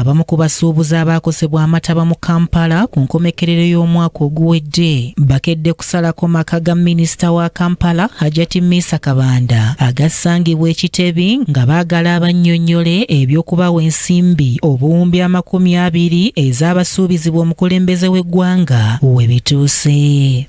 abamu ku basuubuzi abaakosebwa amataba mu Kampala ku nkomekerero y'omwaka oguwedde bakedde kusalako maka ga minisita wa Kampala Hajati Misa Kabanda agasangibwa ekitebi nga baagala abannyonnyole eby'okubawa ensimbi obuwumbi 20 ez'abasuubizibwa omukulembeze w'eggwanga we bituuse.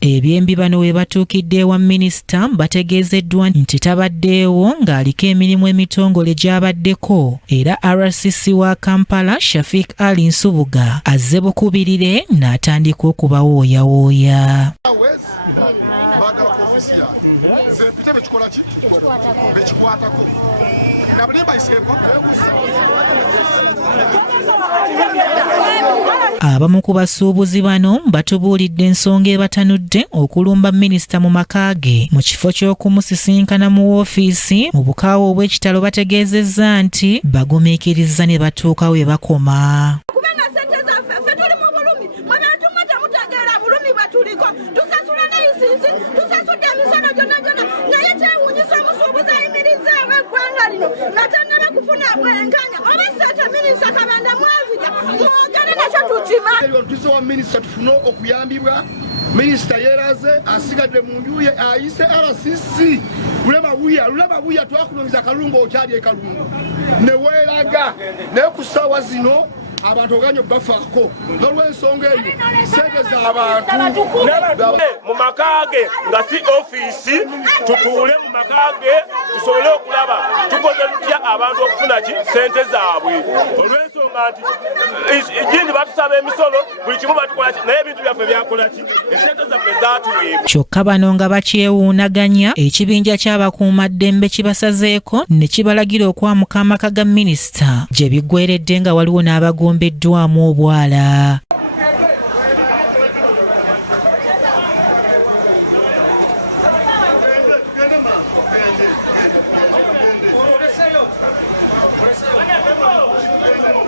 Ebyembi bano we batuukidde ewa minisita bategeezeddwa nti tabaddeewo ng'aliko emirimu emitongole gy'abaddeko era RCC wa Kampala Shafiq Ali Nsubuga azze bukubirire n'atandika okubawooyawooya. Abamu ku basuubuzi bano batubuulidde ensonga ebatanudde okulumba minisita mu maka ge mu kifo ky'okumusisinkana mu woofiisi mu bukaawe obw'ekitalo bategeezezza nti bagumiikiriza ne batuuka we bakoma. Minisita tufuna okuyambibwa minisita yeraze asigadde mu nju ye ayise RCC lulema buya twakulonza Kalungu okyali e Kalungu ne weeraga naye ku ssaawa zino abantu oganyo bafaako n'olw'ensonga eyo sente z'abantu mu makage nga si ofiisi tutuule mu makage tusobole okulaba tukoze tutya abantu okufuna ki sente zaabwe olw'ensonga nti ejindi batusaba emisolo buli kimu batukola ki naye ebintu byaffe byakola ki esente zaffe zaatuweebwa. Kyokka bano nga bakyewuunaganya ekibinja ky'abakuumaddembe kibasazeeko ne kibalagira okwamuka amaka ga minisita gye biggweredde nga waliwo n'abagombeddwamu obwala.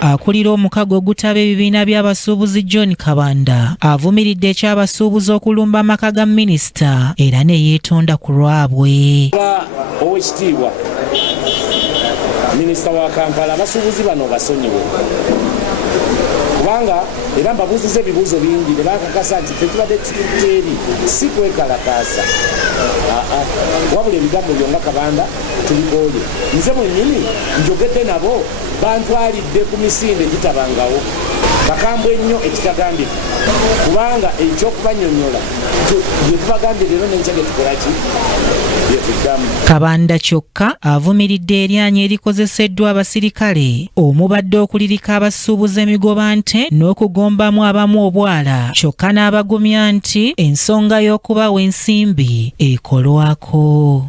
Akulira omukago ogutaba ebibiina by'abasuubuzi John Kabanda avumiridde ekyabasuubuzi okulumba amaka ga minisita era ne yeetonda ku lwabwe. Owekitiibwa minisita wa Kampala abasuubuzi bano basonyiwe kubanga era mbabuuziza ebibuuzo bingi ne bakakasa nti tetubadde tutudde eri si kwekalakaasa wabula ebigambo byonna Kabanda tubikooye. Nze mwennyini njogedde nabo bantwalidde ku misinde gitabangawo bakambwe ennyo ekitagambika kubanga ekyokubanyonnyola bye tubagambye leero n'enkya ge tukola ki bye tuddamu. Kabanda kyokka avumiridde eryanyi erikozeseddwa abasirikale omubadde okulirika abasuubuza emigoba nte n'okugombamu abamu obwala kyokka n'abagumya nti ensonga y'okubawa ensimbi ekolwako.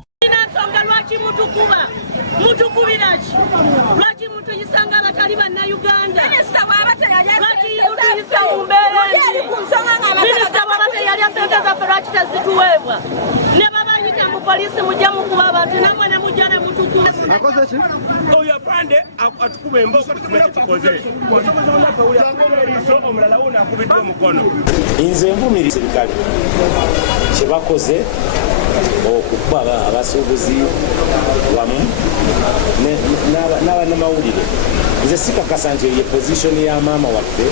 Nze nvumira serikale kye bakoze okukuba abasuubuzi wamu n'abannamawulire. Nze sikakasa nti ye pozishoni ya maama waffe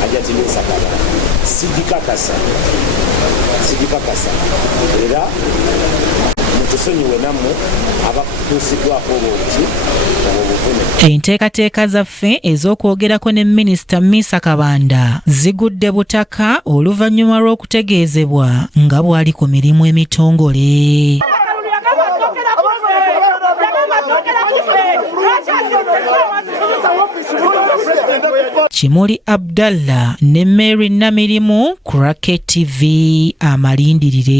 Hajati Misa Kabanda sigikakasa era mutusonyiwe nammwe abakutuusiddwako obuvune. Enteekateeka zaffe ez'okwogerako ne minisita Misa Kabanda zigudde butaka oluvannyuma lw'okutegeezebwa nga bw'ali ku mirimu emitongole. Kimuli Abdallah ne Mary Namirimu, Cracket TV, amalindirire.